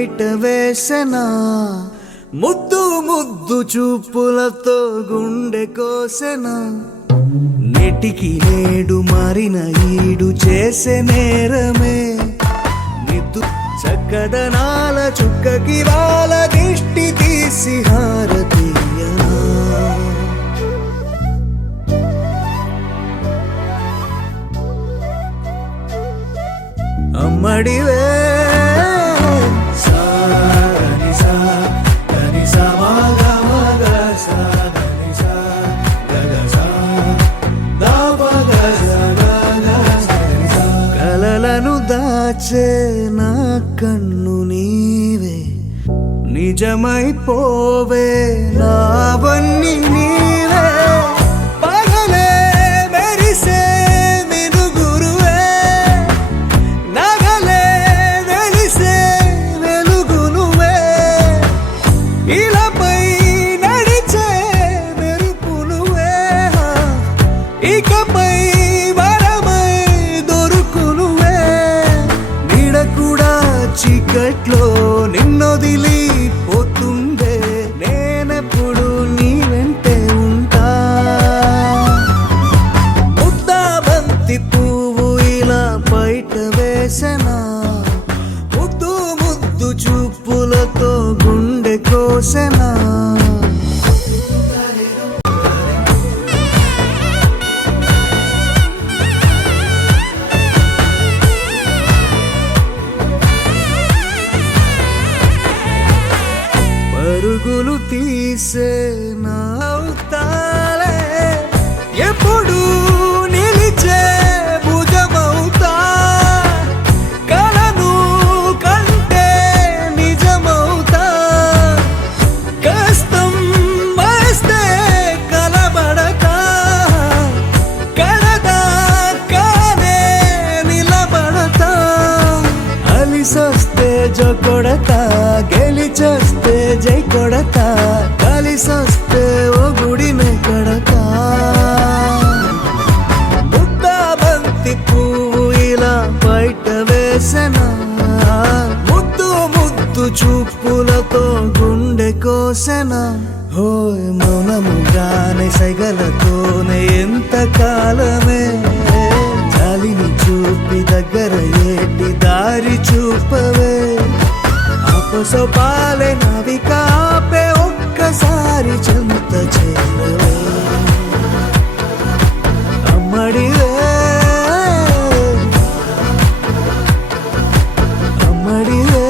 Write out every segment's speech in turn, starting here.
బయట వేసెనా ముద్దు ముద్దు చూపులతో గుండె కోసెనా నెటికి నేడు మారిన ఈడు చేసే నేరమే నిద్దు చక్కదనాల చుక్కకి వాళ్ళ దిష్టి తీసి హారతీయనా అమ్మడివే కలలను దాచే నా కన్ను నీవే నిజమైపోవే నావన్నీ నీవే పగలే మెరిసే మినుగురువే నగలే వెలిసే వెలుగు నువ్వే ఇలాపై నడిచే మెరుపు నువ్వే ఇకపై చీకట్లో నిన్నొదిలి పోతుందే నేనెప్పుడు నీ వెంటే ఉంటా ముద్దా బంతి పువ్వు ఇలా బయట వేసెనా ముద్దు ముద్దు చూపులతో గుండె కోసెనా పరుగులు తీసే నవ్వుతాలే ఎప్పుడు నిలిచే భుజమవుతా కలను కంటే నిజమవుతా కష్టం వస్తే కలబడక కడదాకానే నిలబడతా అలిసొస్తే జొకొడతా గెలిచొస్తే జై కొడతా కలిసొస్తే ఓ గుడినే కడతా ముద్దా బంతి పువ్వు ఇలా బయట వేసెనా ముద్దు ముద్దు చూపులతో గుండె కోసెనా హోయ్ మౌనముగానే సైగలతోనే ఎంత కాలమే జాలిని చూపి దగ్గర ఏటి దారి చూపవే సోపాలే నవికాపే ఒక్కసారి చెంత చేరవే అమ్మడివే అమ్మడివే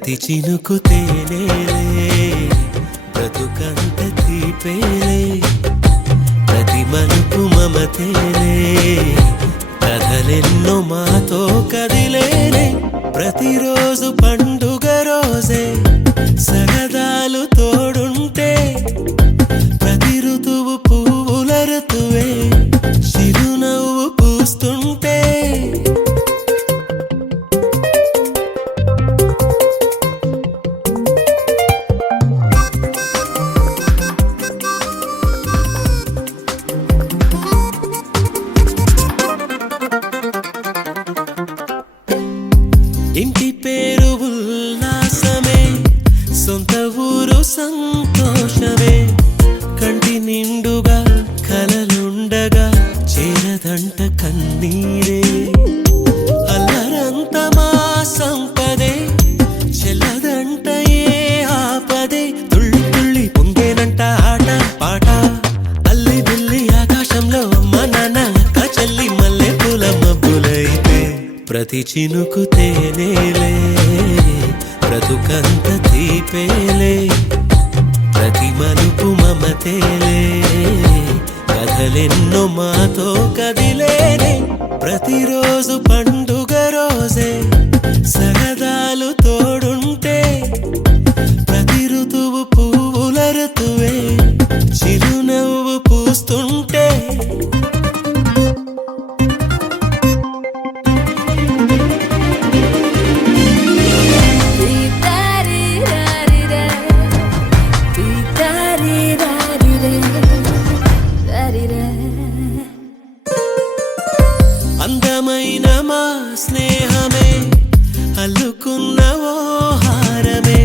ప్రతి చినుకు తేనేలే బ్రతుకంత తీపేలే ప్రతి మలుపు మమతేలే కథలెన్నో మాతో కదిలేలే ప్రతిరోజు పండుగ రోజే సరదాలు తోడుంటే ప్రతి ఋతువు పువ్వుల ఋతువే చిరునవ్వు పూస్తుంటే ఇంటి పేరు ఉల్లాసమే సొంత ఊరు సంతోషమే కంటి నిండుగా కలలుండగా చేరదంట కన్నీరే అల్లరంత మా సంపదే చెల్లదంట ఏ ఆపదే తుళ్ళి తుళ్ళి పొంగేనంట ఆట పాట అల్లి బిల్లి ఆకాశంలో అమ్మ నాన్న అక్క చెల్లి మల్లె పూల మబ్బులైతే ప్రతి చినుకు తేనేలే బ్రతుకంత తీపేలే ప్రతి మలుపు మమతేలే కథలెన్నో మాతో కదిలేనే ప్రతిరోజు పండుగ రోజే సరదాలు తోడుంటే ప్రతి ఋతువు పువ్వుల ఋతువే చిరునవ్వు పూస్తుంటే అందమైన మా స్నేహమే అల్లుకున్న ఓ హారమే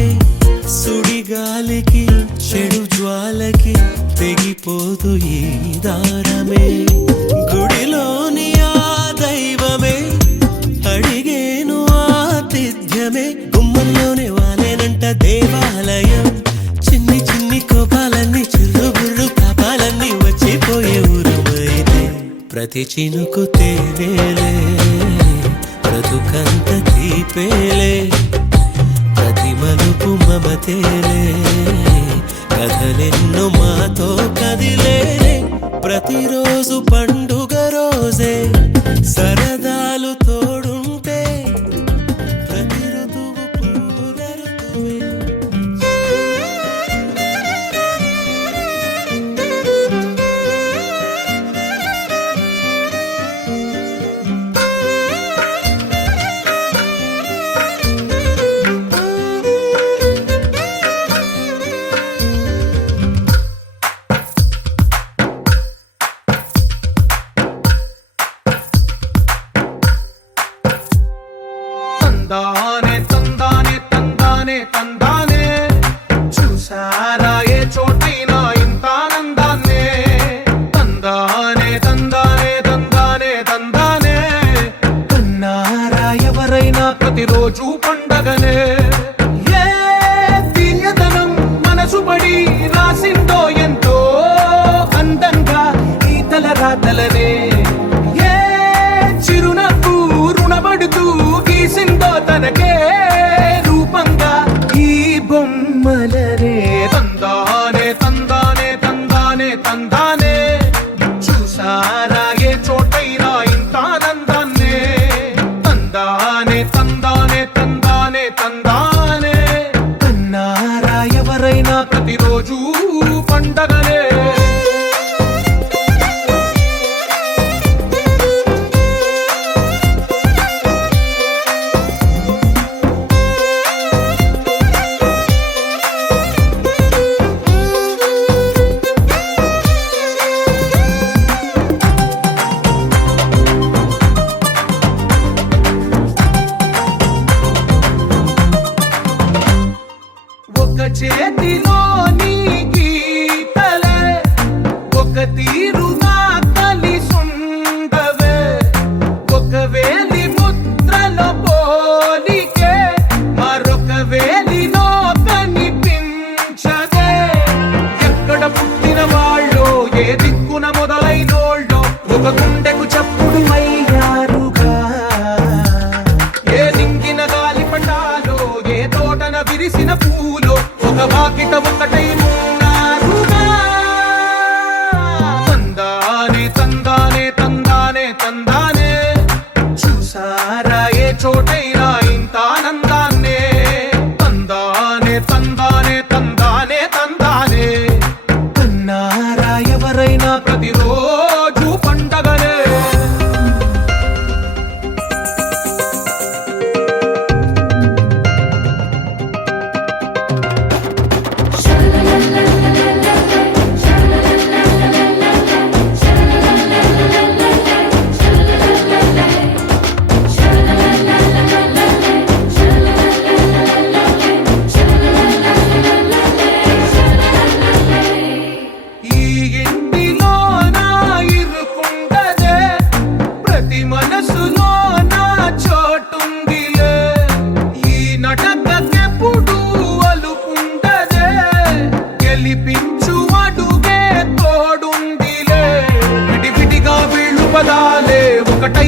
సుడిగాలికి చెడు జ్వాలకి తెగిపోదు ఈ దారమే గుడిలోని ఆ దైవమే అడిగేను ఆతిథ్యమే గుమ్మంలోనే వాలేనంట దేవాలయం చిన్ని చిన్ని కోపాలన్నీ చిల్లుబుర్రు పాపాలన్నీ వచ్చిపోయే ఊరమైతే ప్రతి చినుకు తేనేలే బ్రతుకంత తీపేలే ప్రతి మలుపు మమతేలే కథలెన్నో మాతో కదిలేలే ప్రతిరోజు పండుగ రోజే సరదాలు తోడుంటే ప్రతి ఋతువు పువ్వుల ఋతువే తందానే తందానే తందానే తందానే చూసారా ఏ చోటైనా ఇంత ఆనందాన్నే తందానే తందానే తందానే తందానే కన్నారా ఎవరైనా ప్రతిరోజు పండగనే ఏ తీయదనం మనసు పడి రాసిందో ఎంతో అందంగా ఈ తల రాతలనే ఏ చిరునవ్వు రుణపడుతూ గీసిందో తనకే రూపంగా ఈ బొమ్మలనే తందానే తందానే తందానే తందానే చూసారా ఏ చోటైనా ఇంత ఆనందాన్నే తందానే తందానే తందానే తందానే కన్నారా ఎవరైనా ప్రతిరోజు పండగనే ఒక చేతిలోని గీతలే ఒక తీరుగా కలిసుండవే ఒక వేలి ముద్రల పోలికే మరొక వేలిలో కనిపించదే ఎక్కడ పుట్టిన వాళ్ళో ఏ దిక్కున మొదలైనోళ్ళో ఒక గుండెకు చప్పుడు అయ్యారుగా ఏ దింగిన గాలి పటాలో ఏ తోట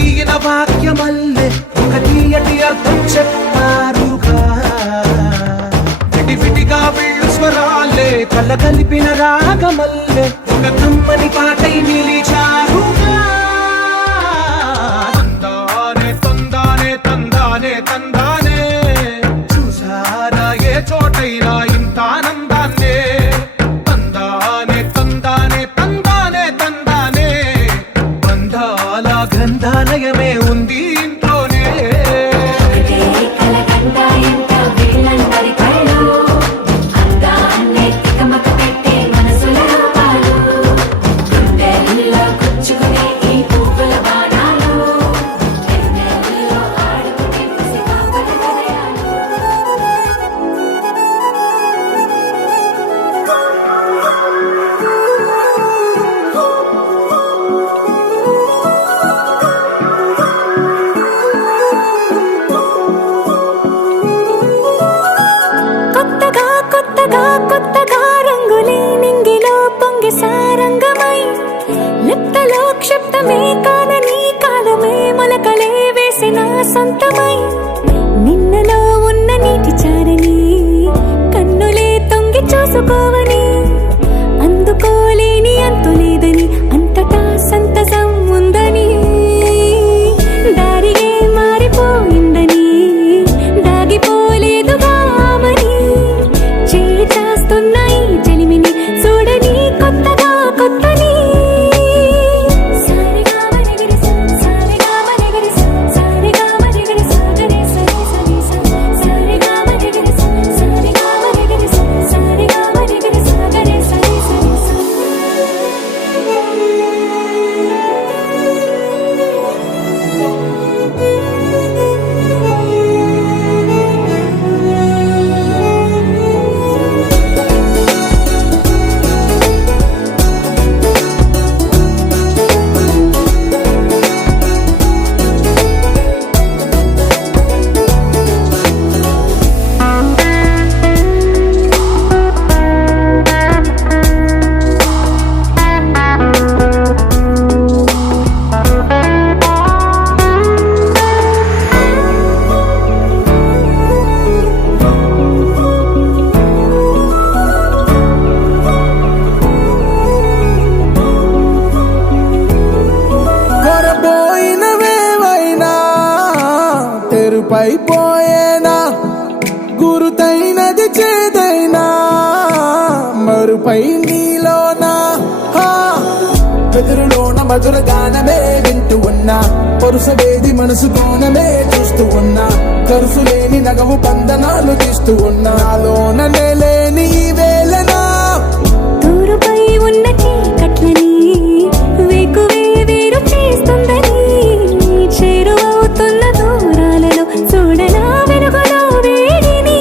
తీయన వాక్యమల్లే ఒక తీయటి అర్థం చెప్పారుగా విడివిడిగా వెళ్ళు స్వరాలే కల కలిపిన రాగమల్లే ఒక కమ్మని పాటై నిలిచారుగా తందానే తందానే తందానే తందానే చూసారా ఏ చోటైనా ఇంత ఆనందాన్నే తందానే తందానే తందానే తందానే బంధాల గంధాలయమే ఉంది ఇంట్లోనే క్షిప్తమే కాదని కాలమే మొలకలే వేసిన సొంతమై నిన్నలో ఉన్న నీటి చారని కన్నులే తొంగి చూసుకోవని అందుకోలేని అంతులేదని అంతటా సంతసం ఉందని దారిగే మారిపోయిందని దాగిపోలేదుగా ఆమని చేస్తాస్తున్నాయి జలిమిని చూడని కొత్తగా కొత్తని పైపోయేనా గురుతైనది చేదైనా మరుపై నీలోనా బెదురులోన మధుర గానమే వింటూ ఉన్నా పరుసవేది మనసు కోణమే చూస్తూ ఉన్నా కరుసులేని నగవు బంధనాలు తీస్తూ ఉన్నా లోన లేని ఈ వేళనా దూరుపై ఉన్న చీకట్లని వేకువే వేరు చేస్తుందని చేరువవుతున్న దూరాలలో చూడనా వెనుకలో వేడిని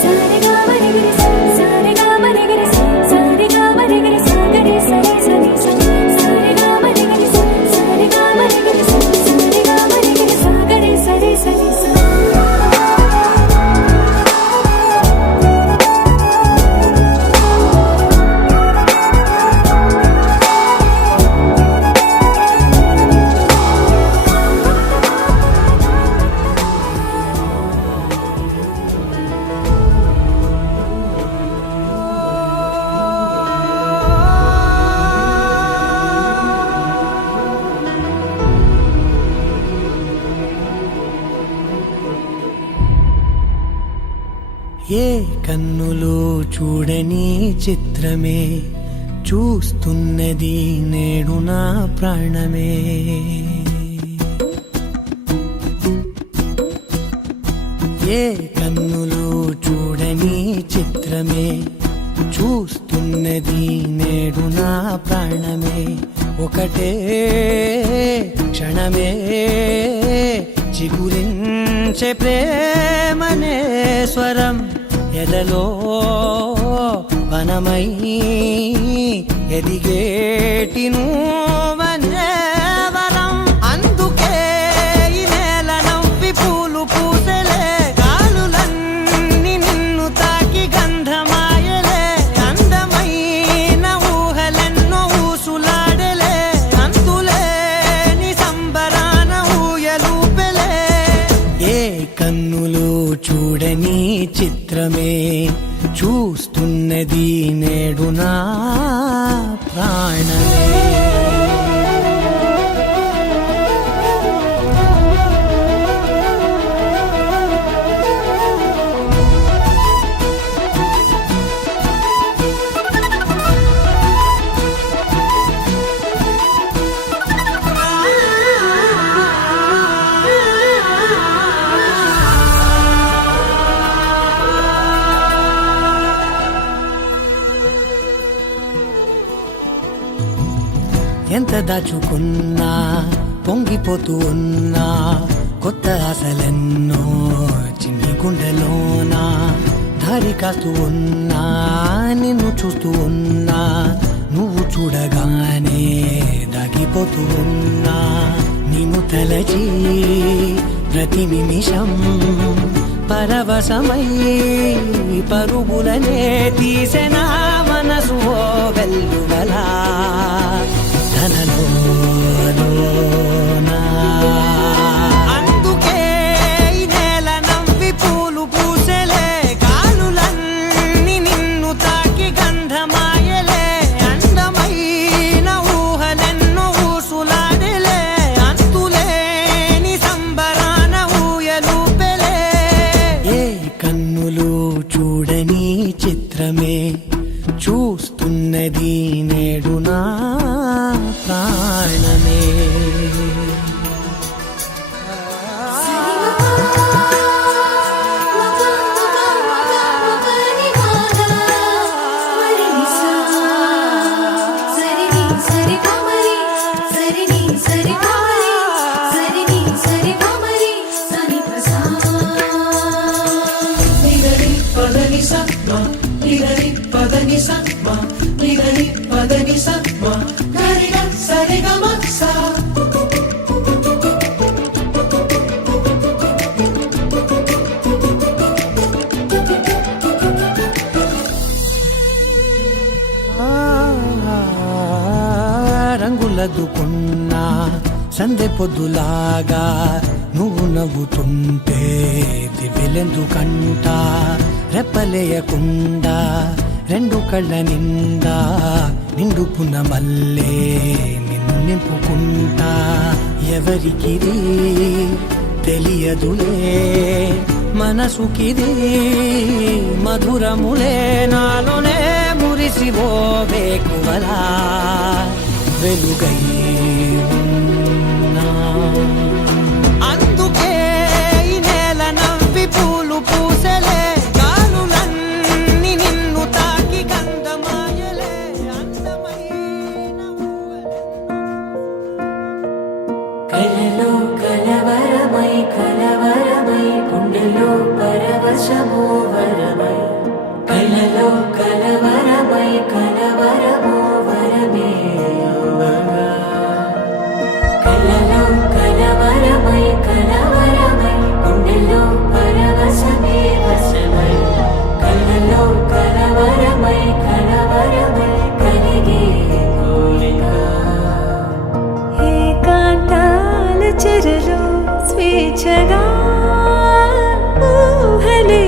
సారిగా మరిగిరి సారిగా మరిగిరి సారిగా మరిగిరి సాగరి సరి సరి సారిగా మరిగిరి సారిగా మరిగిరి సారిగా మరిగిరి సాగరి సరి సరి ఏ కన్నులు చూడని చిత్రమే చూస్తున్నది నేడు నా ప్రాణమే ఏ కన్నులు చూడని చిత్రమే చూస్తున్నది నేడు నా ప్రాణమే ఒకటే క్షణమే చిగురించే ప్రేమనే స్వరం ఎదలో వనమై ఎదిగేటి నువ్వనే వరం అందుకే ఈ నేల నవ్వి పూలు పూసలే గాలులన్నీ నిన్ను తాకి గంధమాయలే అందమైన ఊహలెన్నో ఊసులాడలే అంతులేని సంబ కన్నులు చూడని చిత్రమే చూస్తున్నది నేడు నా ప్రాణమే. ఎంత దాచుకున్నా పొంగిపోతూ ఉన్నా కొత్త ఆశలెన్నో చిన్ని గుండెలోనా దారి కాస్తూ ఉన్నా నిన్ను చూస్తూ ఉన్నా నువ్వు చూడగానే దాగిపోతూ ఉన్నా నిన్ను తలచి ప్రతి నిమిషం పరవశమై పరుగులనే తీసెనా మనసు ఓ వెల్లువలా అందుకే ఈ నేల నవ్వి పూలు పూసెలే గాలులన్నీ నిన్ను తాకి గంధమాయలే అందమైన ఊహలెన్నో ఊసులాడలే అంతులేని సంబరాన ఊయలూపెలే. ఏ కన్నులు చూడని చిత్రమే చూస్తున్నది నేడు నా ప్రాణమే. రంగులదుకున్నా సందె పొద్దులాగా నువ్వు నవ్వుతుంటే దివ్వెలెందుకంట రెప్పలేయకుండా రెండు కళ్ళ నిండా నిండుకున్న మల్లే నిన్ను నింపుకుంటా. ఎవరికిది తెలియదులే మనసుకిది మధురములే నాలోనే మురిసివో వేకువలా వెలుగై ఉన్నా. అందుకే ఈ నేల నవ్వి పూలు పూసెలే గాలులన్నీ నిన్ను తాకి గంధమాయలే అందమైన కలలో కలవరమై కలవరమై గుండెలో పరవశమో వరమై కలలో కలవరమై కలవరమో వరమే యువగా కలలో కలవరమై కలవరమై గుండెలో పరవశమే వశమై కలలో కలవరమై కలవరమై కలిగే కోరిక ఏకాంతాల చెరలో స్వేచ్ఛగా ఊహలే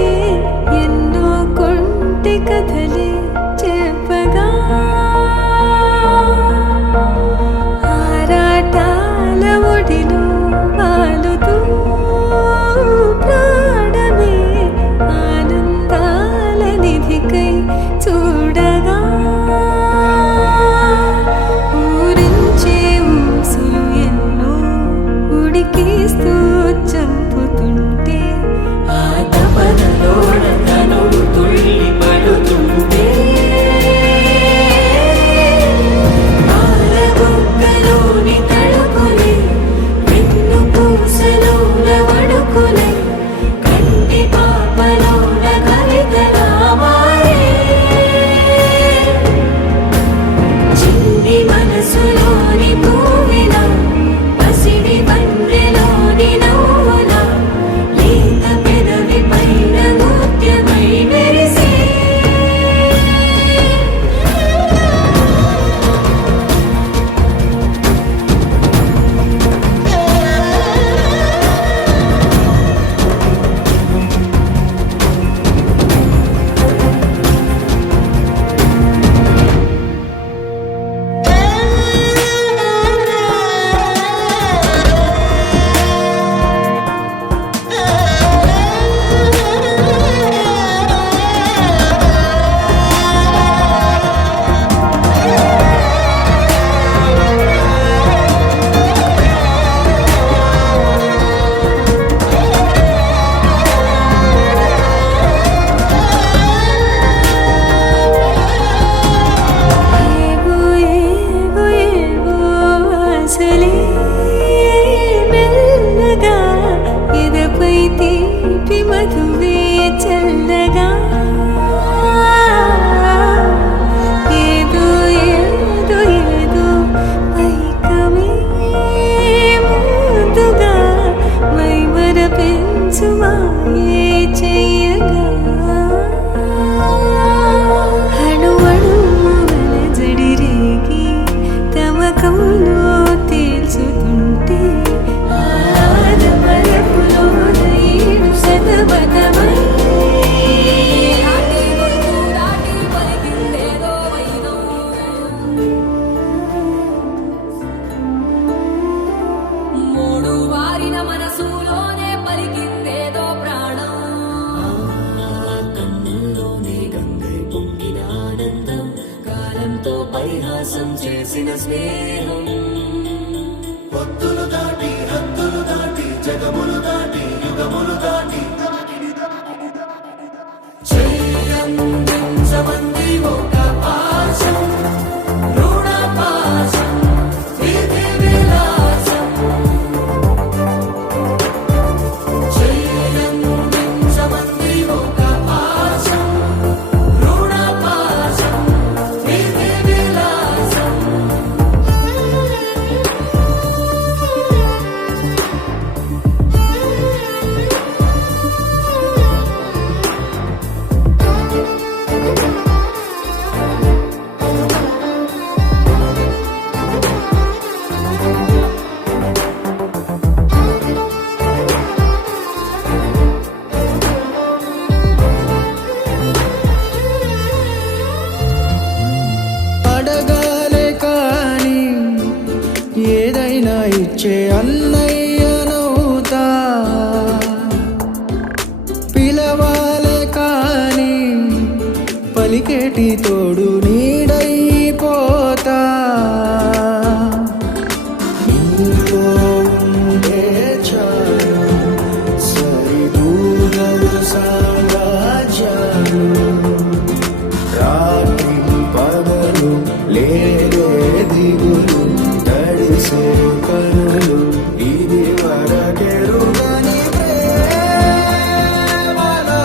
తీపి మధువే చల్లగా ఏదో ఏదో ఏదో పైకమే ముందుగా మైమర పెంచుమాయే చెయ్యగా అణువణువుల జడి రేగి తమకంలో తేల్చుతుంటే ఆదమరపులోన ఏడు శతవనమై మూడు వారిన మనసులోనే పలికిందేదో ప్రాణం కన్నుల్లోనే గంగై పొంగిన ఆనందం కాలంతో పరిహాసం చేసిన స్నేహం పొత్తులు దాటి హద్దులు దాటి జగములు దాటి యుగములు దాటి చెయ్యందించమంది ఒక పాశం రుణ పాశం విధి విలాసం చెయ్యందించమంది ఒక పాశం రుణ పాశం విధి విలాసం అడగాలే కాని ఏదైనా ఇచ్చే అన్నయ్యనవుతా పిలవాలే కాని పలికేటి తోడు నీడైపోతా నీతో ఉంటే చాలు సరిదూగలు సామ్రాజ్యాలు రాత్రి పగలు లేదే దిగులు తడిసే కనులు ఇది వరకెరుగని ప్రేమలో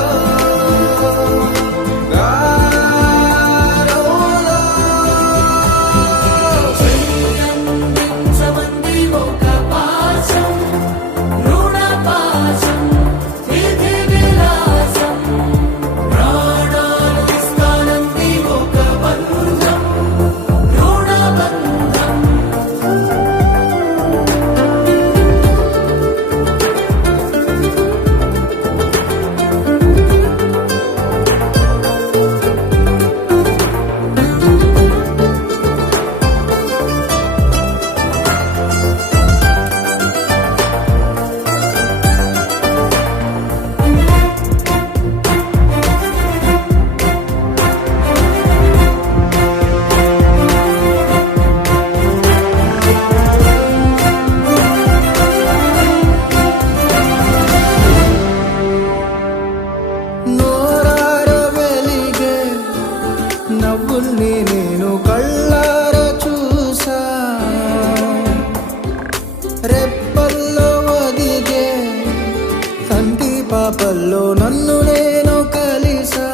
గారోలో చెయ్యందించమంది ఒక పాశం రుణ పాశం విధి విలాసం ప్రాణాలు ఇస్తానంది ఒక బంధం రుణ బంధం నోరార వెలిగే నవ్వుల్ని నేను కళ్ళార చూసా రెప్పల్లో ఒదిగే కంటి పాపల్లో నన్ను నేను కలిసా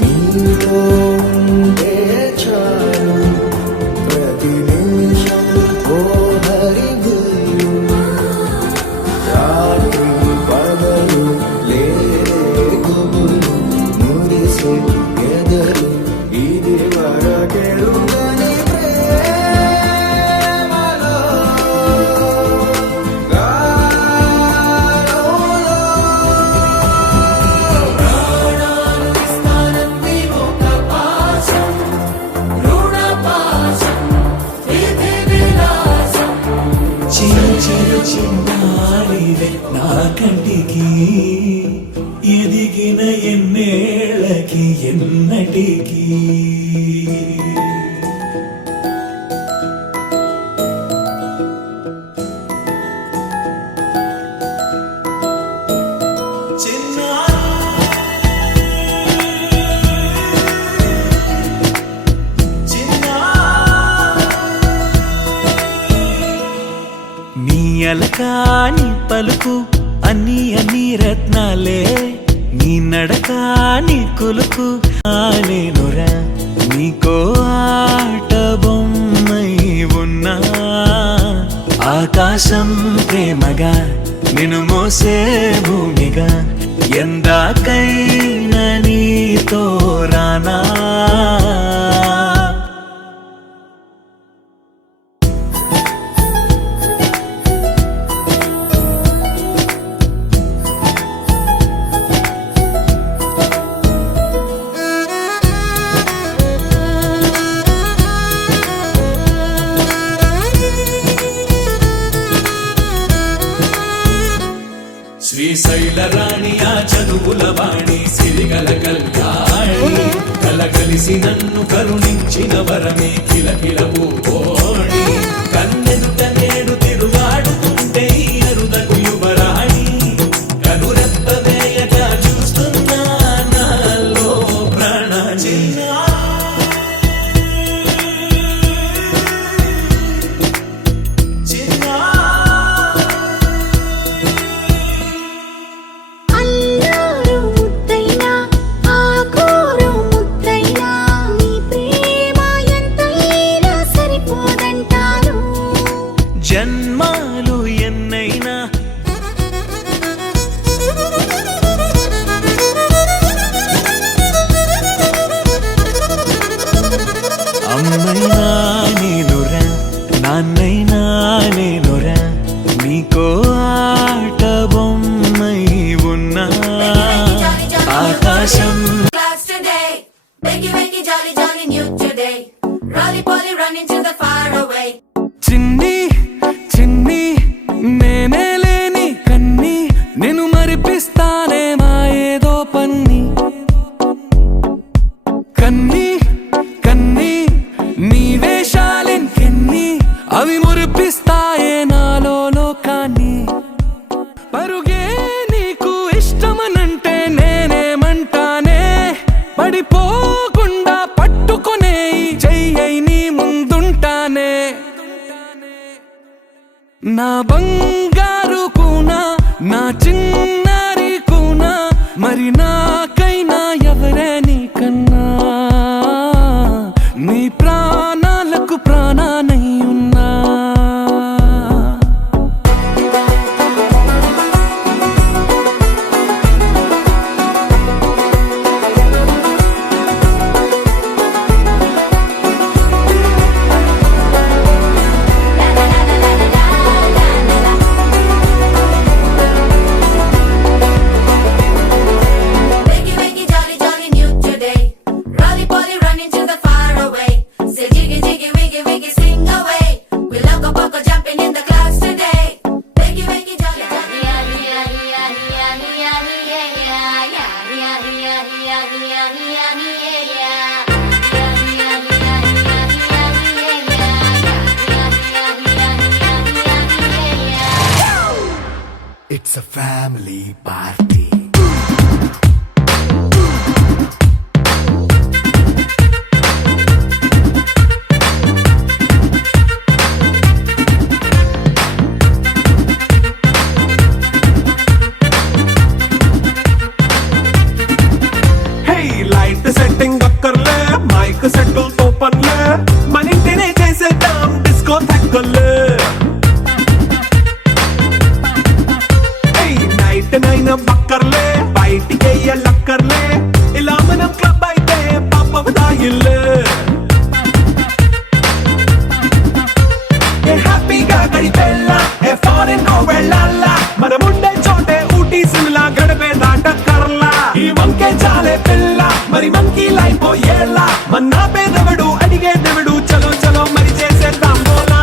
నీతో ఉంటే చాలు ప్రతి నిమిషం ఓ హరిగులు రాత్రి పగలు లేరే గుబులు మురిసే ఎదలు ఇది వరకెరుగని ప్రేమలో గారోలో ప్రాణాలు ఇస్తానంది ఒక పాశం రుణ పాశం విధి విలాసం చించరు చిన్నారివే నా కంటికి ఎదిగిన ఎన్నేళ్ళకి ఎన్నటికి నీ అలకాని పలుకు అన్ని రత్నాలే నీ నడక నీ కులుకు నేనురా నీకో ఆట బొమ్మై ఉన్నా ఆకాశం ప్రేమగా నిన్ను మోసే భూమిగా ఎందాకైనా నీతో రానా శ్రీశైల రాణి ఆ చదువుల వాణి సిరిగల కళ్యాణి కలగలిసి నన్ను కరుణించిన వరమే కిలకిల పూకోణి కన్నెదుట నేడు తిరుగాడుతుంటే ఈ అరుదకు యువరాణి కనురెప్ప వేయగా చూస్తున్నా నాలో ప్రాణ అల్లారు ముద్దైనా ఆకోరు ముద్దైనా నీ ప్రేమ ఎంతైనా సరిపోదంటాను జన్మాలు ఎన్నైనా అమ్మైనా నేనురా నాన్నైనా నేనురా నీకో ఆట బొమ్మై ఉన్నా ఆకాశం Class today, wakey wakey jolly jolly new today. Rolly poly running to the far away. చిన్ని చిన్ని నేనే లేని కన్ని నేను మరిపిస్తానే మా ఏదో పన్ని కన్ని కన్ని నీ వేషాలెన్కెన్ని అవి మురిపిస్తాయే నాలో లోకాన్ని పరుగే నీకు ఇష్టమనంటే నేనేమంటానే పడిపోకుండా పట్టుకునే చెయ్యై నీ ముందుంటానే నా బంగారు కూనా నా చిన్నారి కూనా మరి నాకైనా ఎవరే నీకన్నా నీ ప్రాణాలకు ప్రాణానై ఉన్నా Wakey wakey jolly jolly new today. Rolly poly running to the far away. Say jiggy jiggy wiggy wiggy swing away. We loco poco jumping in the clouds today. Wakey wakey jolly jolly. It's a family party. Hey, light setting అక్కర్లే mic సెట్టుల్ తో పనిలే మన ఇంటినే చేసేద్దాం disco థక్కర్లే night nine బక్కర్లే బయటికి లక్కర్లే ఇలా మనం club అయితే పాప దాయిల్లే హ్యాపీగా గడిపెళ్ళ ఏ ఫారెన్ కో వెళ్ళాల మనం ఉండే చోటే ఊటీ సిమ్లా గడిపే దాటక్కర్లా ఈ వంకే చాలే పిల్ల మరి మంకీ లైఫ్ ఏళ్ళ మన్నా పేదవడు అడిగే దేవుడు చలో చలో మరి చేసేద్దాం బోలా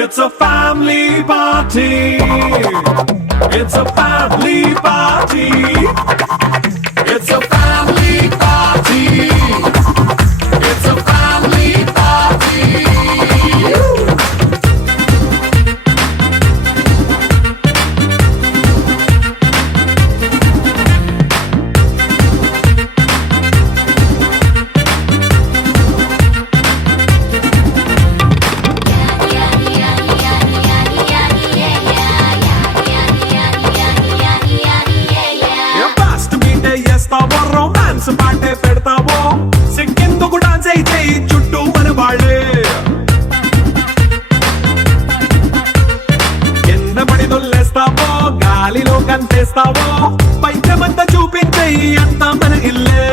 It's a family party. It's a family party. It's a family party. It's a family party. yeah. Dance పాటే పెడతావో సిగ్గెందుకు డాన్స్ అయితే చుట్టూ మన వాళ్ళే కింద పడి దొల్లేస్తావో గాలిలో కంతేస్తావో పైచమంతా చూపించేయి అంతా మన ఇల్లే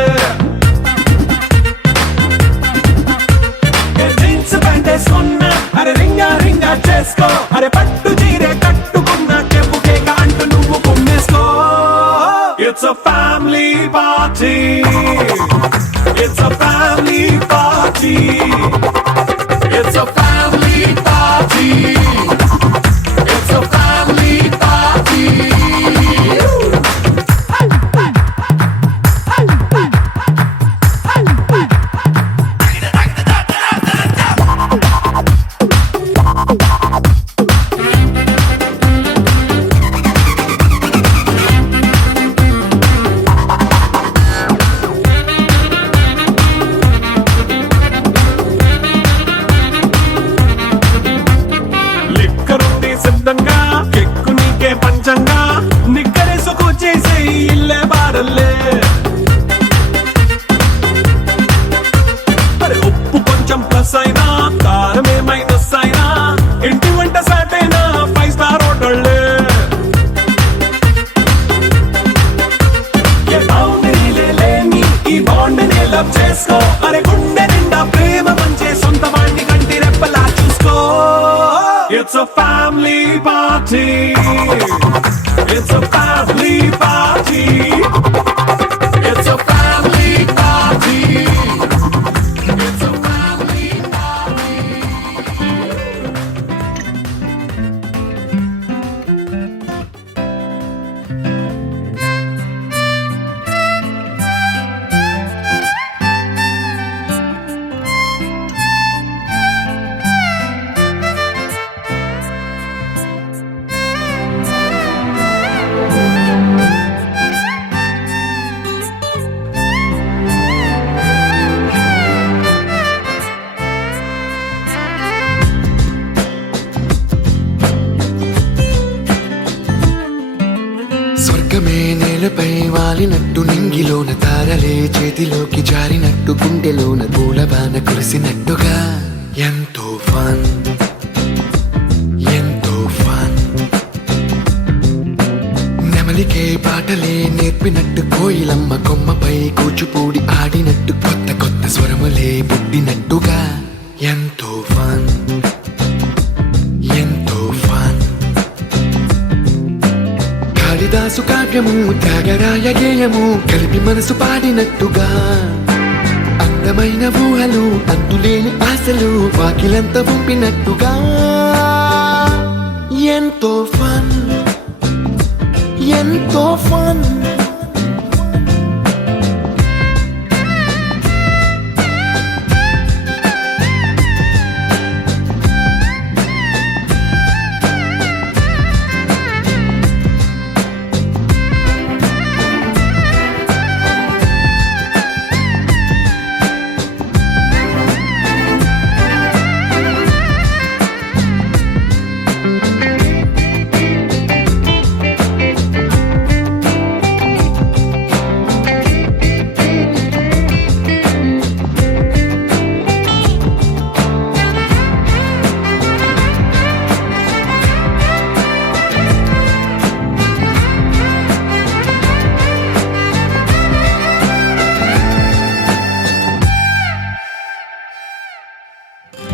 జీన్స్ ప్యాంటే సొన్న అరే రింగా రింగా చేసుకో అరే పట్టు చీరే కట్టుకున్న చెప్పుకే అంటూ నువ్వు కుమ్మేసుకో it's a family party it's a family party it's a family party it's a family party లిక్కరుంది సిద్ధంగా కెక్కు నీకే పంచంగా నిక్కరేసుకు చేసే ఇల్లే బారల్లే అరే ఉప్పు కొంచెం ప్లస్ అయినా కారమే మైనస్ అయినా ఇంటి వంట సాటైనా 5 స్టార్ హోటళ్ళే ఏ బౌండరీలే లేని ఈ బాండ్ని లవ్ చేసుకో అరే గుండె నిండా ప్రేమ పంచే సొంత వాణ్ణి కంటి రెప్పలా చూసుకో It's a family party. It's a family party. It's a family party. It's a family party. స్వర్గమే నేలపై వాలినట్టు నింగిలోన తారలే చేతిలోకి జారినట్టు గుండెలోన పూలబాన కురిసినట్టుగా ఎంతో ఫన్ ఎంతో ఫన్ నెమలికే పాటలే నేర్పినట్టు కోయిలమ్మ కొమ్మపై కూచిపూడి ఆడినట్టు కొత్త కొత్త స్వరములే పుట్టినట్టుగా ఎంతో ఫన్ ఎంతో ఫన్ కాళిదాసు కావ్యము త్యాగరాయ గేయము కలిపి మనసు పాడినట్టుగా అందమైన ఊహలు అంతులేని ఆశలు వాకిలంత పంపినట్టుగా ఎంతో ఫన్ ఎంతో ఫన్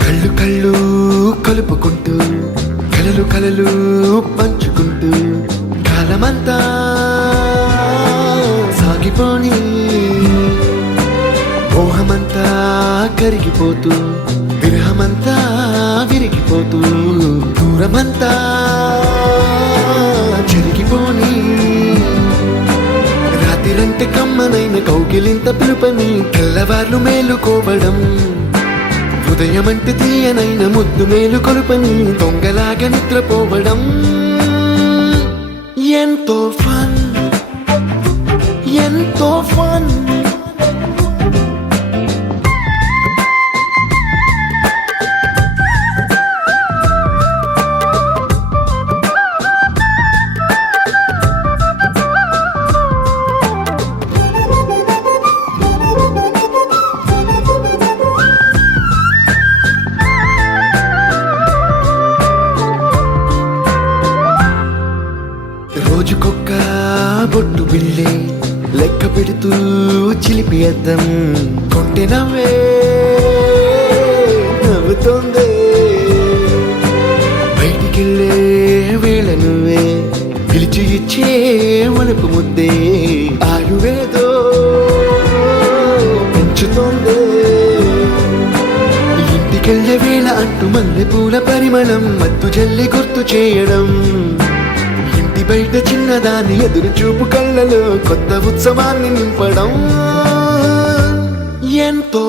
కళ్ళు కళ్ళు కలుపుకుంటూ కలలు కలలు పంచుకుంటూ కాలమంతా సాగిపోని మోహమంతా కరిగిపోతూ విరహమంతా విరిగిపోతూ దూరమంతా చెరిగిపోని రాత్రిరంటే కమ్మనైన కౌగిలింత పిలుపని తెల్లవార్లు మేలుకోవడం హృదయమంటే తీయనైన ముద్దు మేలు కొలుపని దొంగలాగా నిద్రపోవడం ఎంతో ఫన్ ఎంతో ఫన్ రోజుకొక్క బొట్టు బిళ్ళే లెక్క పెడుతూ చిలిపి అద్దం కొంటె నవ్వే నవ్వుతోందే బయటికెళ్ళే వేళ నువ్వే పిలిచి ఇచ్చే వణుకు ముద్దే ఆయువేదో పెంచుతోందే ఇంటికెళ్ళే వేళ అంటూ మల్లె పూల పరిమళం మత్తు జల్లి గుర్తు చేయడం ఇంటి బయట చిన్నదాని ఎదురు చూపు కళ్ళలో కొత్త ఉత్సవాన్ని నింపడం ఎంతో